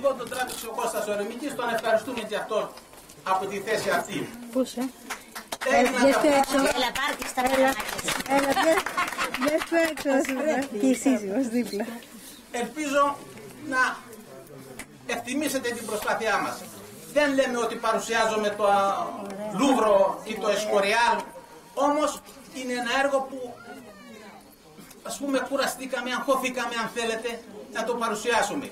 Εγώ τον τράβηξε ο Κώστας ο Ρεμικής, τον ευχαριστούμε και αυτόν από τη θέση αυτή. Πού είσαι? Έλα πάρτι στα πέρα. Έλα, βγες του έξω να σου βρεθεί η σύζυγος δίπλα. Ελπίζω να εκτιμήσετε την προσπάθειά μας. Δεν λέμε ότι παρουσιάζουμε το Λούβρο ή το Εσκοριάλ, όμως είναι ένα έργο που ας πούμε κουραστήκαμε, αγχώθηκαμε αν θέλετε να το παρουσιάσουμε.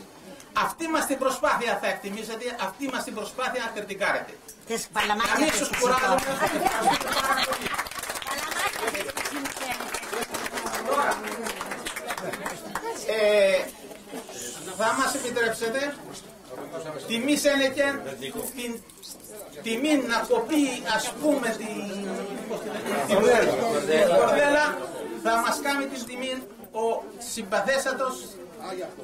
Αυτή μας την προσπάθεια θα εκτιμήσετε, αυτή μας την προσπάθεια να κριτικάρετε. Αμέσως κουράζομαι. Θα μας επιτρέψετε τιμή Σένεκεν, τιμή να κοπεί ας πούμε την κορδέλα, θα μας κάνει την τιμή ο συμπαθέστατος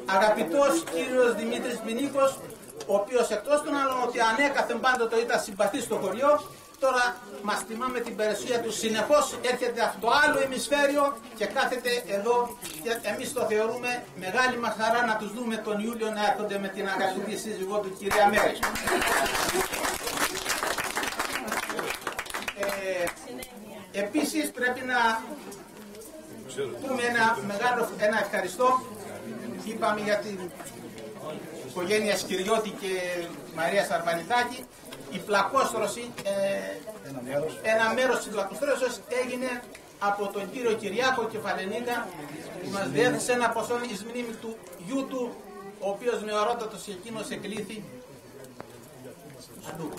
αγαπητός κύριος Δημήτρης Μινίκος, ο οποίος εκτός των άλλων ότι ανέκαθεν πάντοτε ήταν συμπαθής στο χωριό, τώρα μας τιμά με την παρουσία του, συνεχώς έρχεται από το άλλο ημισφαίριο και κάθεται εδώ και εμείς το θεωρούμε μεγάλη μας χαρά να τους δούμε τον Ιούλιο να έρχονται με την αγαπητή σύζυγό του κυρία Μέρη. Επίσης πρέπει να πούμε ένα ευχαριστώ. Είπαμε για την οικογένεια Σκυριώτη και Μαρία Σαρβανιτάκη. Η πλακόστρωση, ένα μέρος της πλακοστρώσεως έγινε από τον κύριο Κυριάκο Κεφαλενίκα, που μας διέθεσε ένα ποσό εις μνήμη του γιού του, ο οποίος νεορότατος εκείνος εκλήθη αλλού.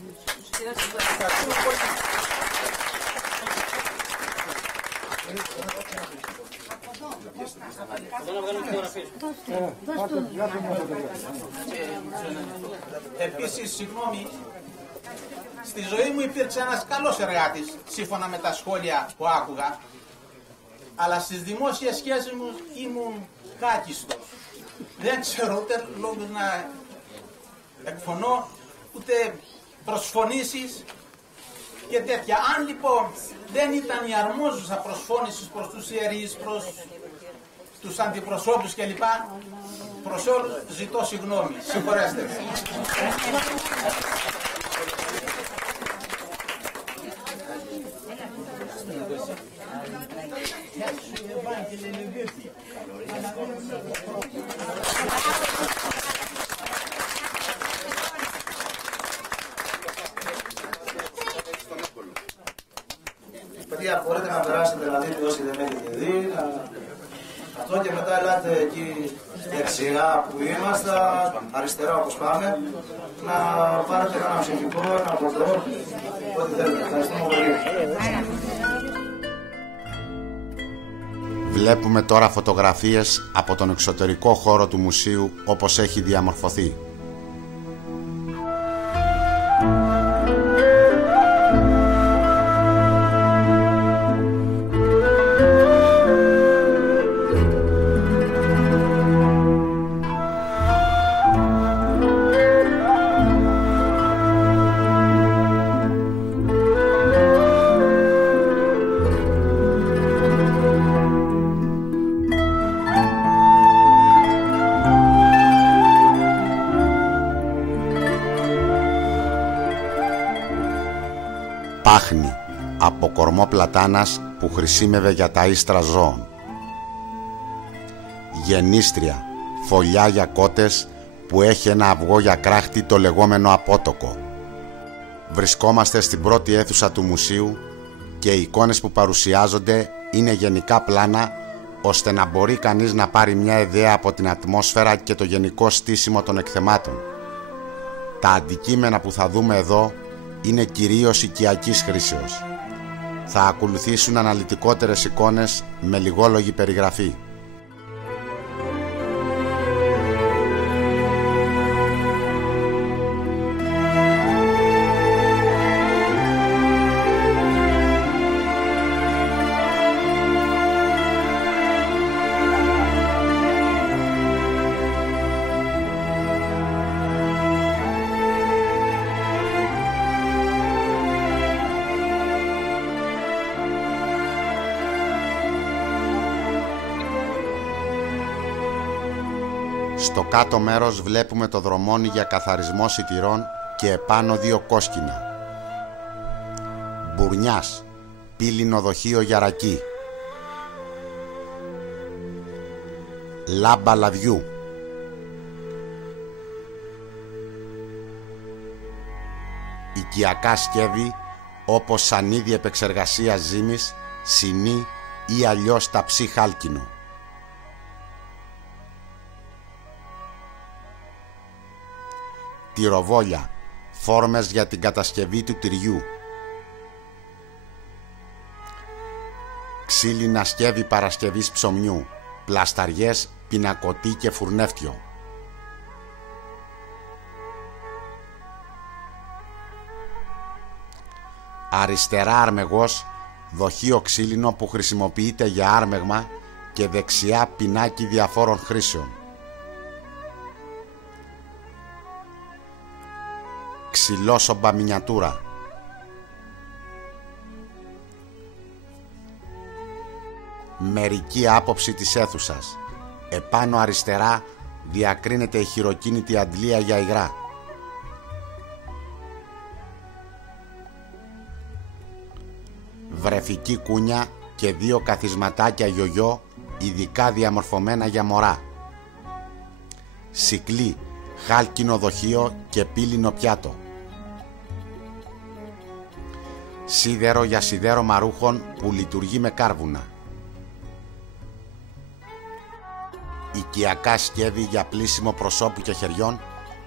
Επίσης, συγγνώμη, στη ζωή μου υπήρξε ένας καλός εργάτης, σύμφωνα με τα σχόλια που άκουγα, αλλά στις δημόσιες σχέσεις μου ήμουν κάκιστος. Δεν ξέρω ούτε λόγους να εκφωνώ, ούτε προσφωνήσεις και τέτοια. Αν λοιπόν δεν ήταν η αρμόζουσα προσφώνηση προς τους ιερείς, προς τους αντιπροσώπους κλπ, προς όλους ζητώ συγγνώμη. Συγχωρέστε με. Παιδιά, μπορείτε να περάσετε να δείτε όσοι δεν έχετε δει. Αυτό και μετά ελάτε εκεί δεξιά που είμαστε, αριστερά όπως πάμε, να πάρετε ένα ψηφικό, ένα ποτό, ό,τι θέλετε. Ευχαριστούμε πολύ. Βλέπουμε τώρα φωτογραφίες από τον εξωτερικό χώρο του μουσείου όπως έχει διαμορφωθεί. Πάχνη από κορμό πλατάνας που χρησίμευε για τα ίστρα ζώων. Γεννίστρια, φωλιά για κότες που έχει ένα αυγό για κράχτη, το λεγόμενο απότοκο. Βρισκόμαστε στην πρώτη αίθουσα του μουσείου και οι εικόνες που παρουσιάζονται είναι γενικά πλάνα, ώστε να μπορεί κανείς να πάρει μια ιδέα από την ατμόσφαιρα και το γενικό στήσιμο των εκθεμάτων. Τα αντικείμενα που θα δούμε εδώ είναι κυρίως οικιακής χρήσεως. Θα ακολουθήσουν αναλυτικότερες εικόνες με λιγόλογη περιγραφή. Στο κάτω μέρος βλέπουμε το δρομόνι για καθαρισμό σιτηρών και επάνω 2 κόσκινα. Μπουρνιάς, πύληνο δοχείο για ρακί. Λάμπα λαδιού. Οικιακά σκεύη όπως σανίδι επεξεργασίας ζύμης, σινή ή αλλιώς ταψί χάλκινο. Τυροβόλια, φόρμες για την κατασκευή του τυριού. Ξύλινα σκεύη παρασκευής ψωμιού, πλασταριές, πινακωτή και φουρνεύτιο. Αριστερά αρμεγός, δοχείο ξύλινο που χρησιμοποιείται για άρμεγμα και δεξιά πινάκι διαφόρων χρήσεων. Ξυλόσομπα μινιατούρα. Μερική άποψη της αίθουσας. Επάνω αριστερά διακρίνεται η χειροκίνητη αντλία για υγρά. Βρεφική κούνια και 2 καθισματάκια γιογιό ειδικά διαμορφωμένα για μωρά. Σικλί, χάλκινο δοχείο και πύληνο πιάτο. Σίδερο για σιδέρωμα ρούχων που λειτουργεί με κάρβουνα. Οικιακά σκεύη για πλύσιμο προσώπου και χεριών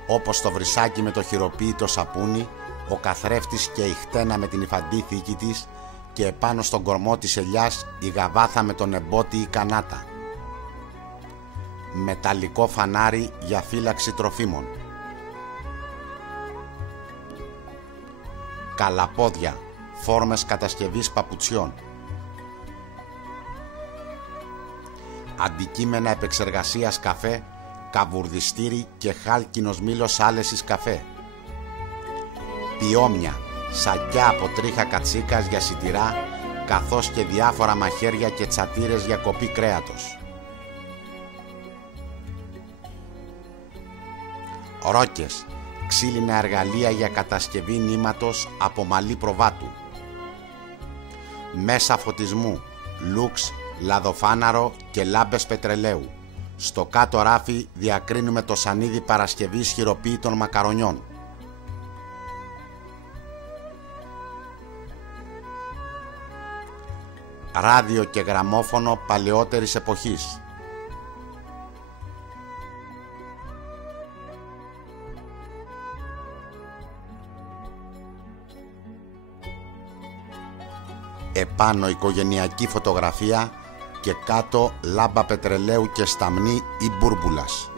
όπως το βρυσάκι με το χειροποίητο σαπούνι, ο καθρέφτης και η χτένα με την υφαντή θήκη της και επάνω στον κορμό της ελιάς η γαβάθα με τον εμπότη ή κανάτα. Μεταλλικό φανάρι για φύλαξη τροφίμων. Καλαπόδια, φόρμες κατασκευής παπουτσιών. Αντικείμενα επεξεργασίας καφέ, καβουρδιστήρι και χάλκινος μήλος άλεσης καφέ. Πιόμια, σακιά από τρίχα κατσίκας για σιτηρά, καθώς και διάφορα μαχαίρια και τσατήρες για κοπή κρέατος. Ρόκες, ξύλινα εργαλεία για κατασκευή νήματος από μαλλί προβάτου. Μέσα φωτισμού, λουξ, λαδοφάναρο και λάμπες πετρελαίου. Στο κάτω ράφι διακρίνουμε το σανίδι παρασκευής χειροποίητων μακαρονιών. Ράδιο και γραμμόφωνο παλαιότερης εποχής. Επάνω οικογενειακή φωτογραφία και κάτω λάμπα πετρελαίου και σταμνή ή μπούρμπουλας.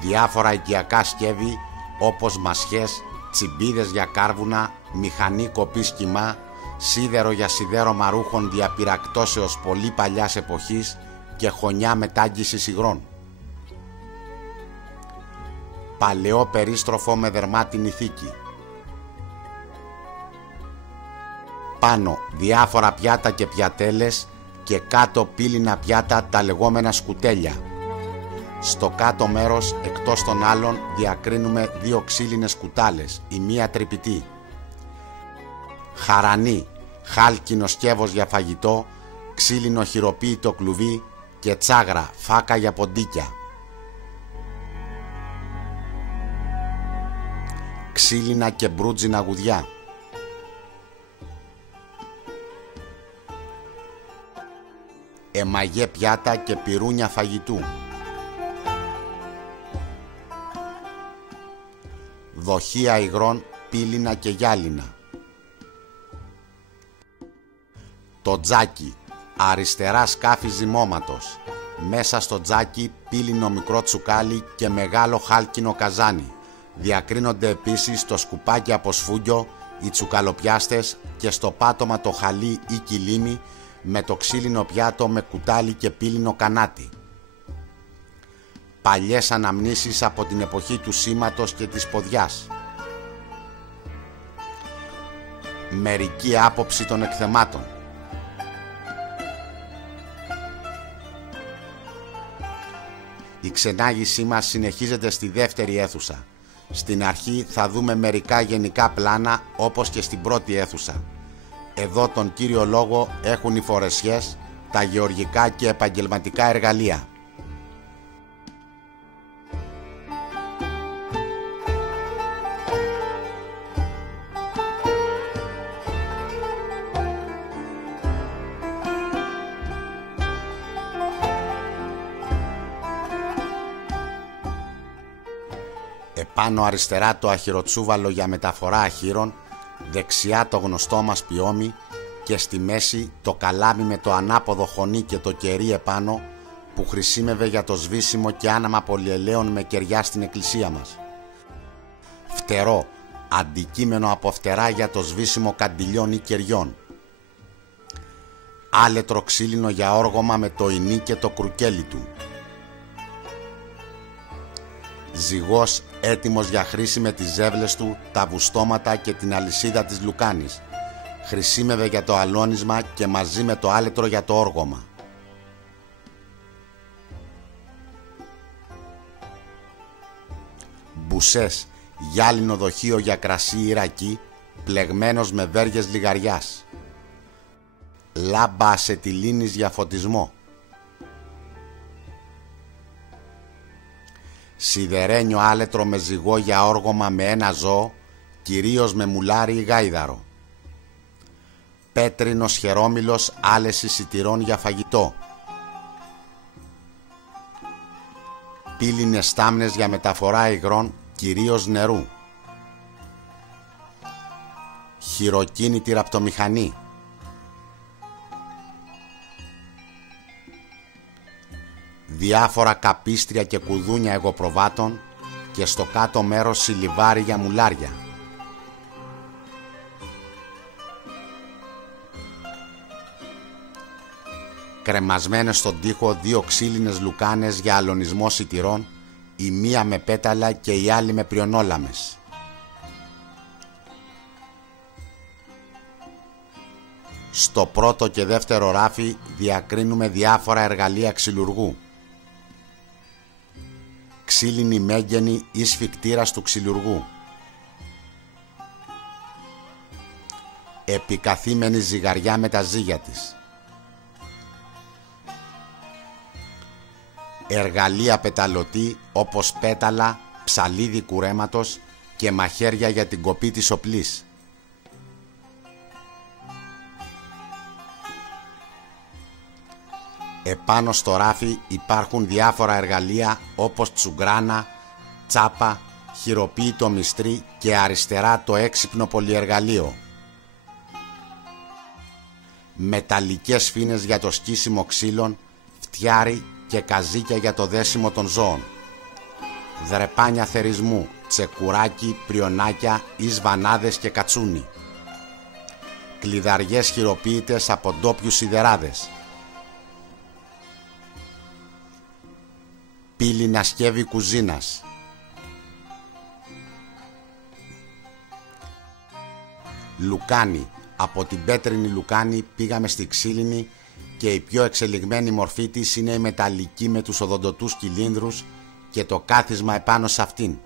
Διάφορα οικιακά σκεύη όπως μασιές, τσιμπίδες για κάρβουνα, μηχανή κοπής κιμά, σίδερο για σιδέρωμα ρούχων διαπυρακτώσεως πολύ παλιάς εποχής και χωνιά μετάγγισης υγρών. Παλαιό περίστροφο με δερμάτινη θήκη. Πάνω διάφορα πιάτα και πιατέλες και κάτω πύληνα πιάτα, τα λεγόμενα σκουτέλια. Στο κάτω μέρος, εκτός των άλλων, διακρίνουμε 2 ξύλινες κουτάλες, η μία τρυπητή. Χαρανί, χάλκινο σκεύος για φαγητό, ξύλινο χειροποίητο κλουβί και τσάγρα, φάκα για ποντίκια. Ξύλινα και μπρούτζινα γουδιά. Εμαγέ πιάτα και πυρούνια φαγητού. Δοχεία υγρών πύληνα και γυάλινα. Το τζάκι, αριστερά σκάφη ζυμώματος. Μέσα στο τζάκι πύληνο μικρό τσουκάλι και μεγάλο χάλκινο καζάνι. Διακρίνονται επίσης το σκουπάκι από σφούγγιο, οι τσουκαλοπιάστες και στο πάτωμα το χαλί ή κιλίμι με το ξύλινο πιάτο με κουτάλι και πύληνο κανάτι. Παλιές αναμνήσεις από την εποχή του σήματος και της ποδιάς. Μερική άποψη των εκθεμάτων. Η ξενάγησή μας συνεχίζεται στη δεύτερη αίθουσα. Στην αρχή θα δούμε μερικά γενικά πλάνα όπως και στην πρώτη αίθουσα. Εδώ τον κύριο λόγο έχουν οι φορεσιές, τα γεωργικά και επαγγελματικά εργαλεία. Επάνω αριστερά το αχυροτσούβαλο για μεταφορά αχύρων, δεξιά το γνωστό μας πιόμι και στη μέση το καλάμι με το ανάποδο χωνί και το κερί επάνω που χρησίμευε για το σβήσιμο και άναμα πολυελαίων με κεριά στην εκκλησία μας. Φτερό, αντικείμενο από φτερά για το σβήσιμο καντιλιών ή κεριών. Άλετρο ξύλινο για όργωμα με το ινί και το κρουκέλι του. Ζυγός έτοιμος για χρήση με τις ζεύλες του, τα βουστώματα και την αλυσίδα της λουκάνης. Χρησίμευε για το αλώνισμα και μαζί με το άλετρο για το όργωμα. Μπουσές, γυάλινο δοχείο για κρασί ή ρακί, πλεγμένος με βέργες λιγαριάς. Λάμπα ασετιλίνης για φωτισμό. Σιδερένιο άλετρο με ζυγό για όργωμα με ένα ζώο, κυρίως με μουλάρι ή γάιδαρο. Πέτρινος χερόμυλος άλεση σιτηρών για φαγητό. Πύλινες στάμνες για μεταφορά υγρών, κυρίως νερού. Χειροκίνητη ραπτομηχανή. Διάφορα καπίστρια και κουδούνια εγωπροβάτων και στο κάτω μέρος σιλιβάρι για μουλάρια. Κρεμασμένες στον τοίχο δύο ξύλινες λουκάνες για αλωνισμό σιτηρών, η μία με πέταλα και η άλλη με πριονόλαμες. Στο πρώτο και δεύτερο ράφι διακρίνουμε διάφορα εργαλεία ξυλουργού. Ξύλινη μέγενη ή σφικτήρας του ξυλουργού. Επικαθήμενη ζυγαριά με τα ζύγια της. Εργαλεία πεταλωτή όπως πέταλα, ψαλίδι κουρέματος και μαχαίρια για την κοπή της οπλής. Επάνω στο ράφι υπάρχουν διάφορα εργαλεία όπως τσουγκράνα, τσάπα, χειροποίητο μυστρί και αριστερά το έξυπνο πολυεργαλείο. Μεταλλικές φίνες για το σκίσιμο ξύλων, φτιάρι και καζίκια για το δέσιμο των ζώων. Δρεπάνια θερισμού, τσεκουράκι, πριονάκια, ισβανάδες και κατσούνι. Κλειδαριές χειροποίητες από ντόπιους σιδεράδες. Πύληνα σκεύη κουζίνας. Λουκάνι. Από την πέτρινη λουκάνι πήγαμε στη ξύλινη και η πιο εξελιγμένη μορφή της είναι η μεταλλική με τους οδοντοτούς κυλίνδρους και το κάθισμα επάνω σε αυτήν.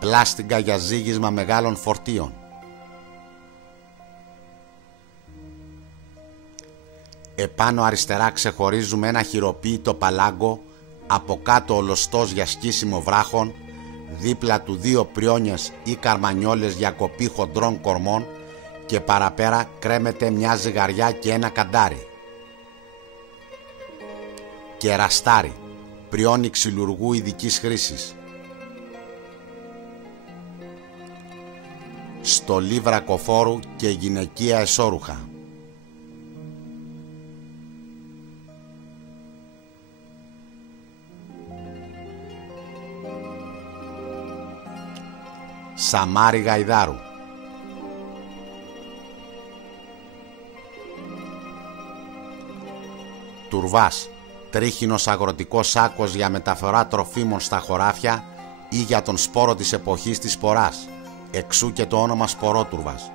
Πλάστιγκα για ζύγισμα μεγάλων φορτίων. Επάνω αριστερά ξεχωρίζουμε ένα χειροποίητο παλάγκο, από κάτω ολοστός για σκίσιμο βράχων, δίπλα του δύο πριόνιες ή καρμανιόλες για κοπή χοντρών κορμών και παραπέρα κρέμεται μια ζυγαριά και ένα καντάρι. Κεραστάρι, πριόνι ξυλουργού ειδικής χρήσης. Στολή βρακοφόρου και γυναικεία εσώρουχα. Σαμάρι γαϊδάρου. Τουρβάς, τρίχινος αγροτικός σάκος για μεταφορά τροφίμων στα χωράφια ή για τον σπόρο της εποχής της σποράς, εξού και το όνομα σπορότουρβας.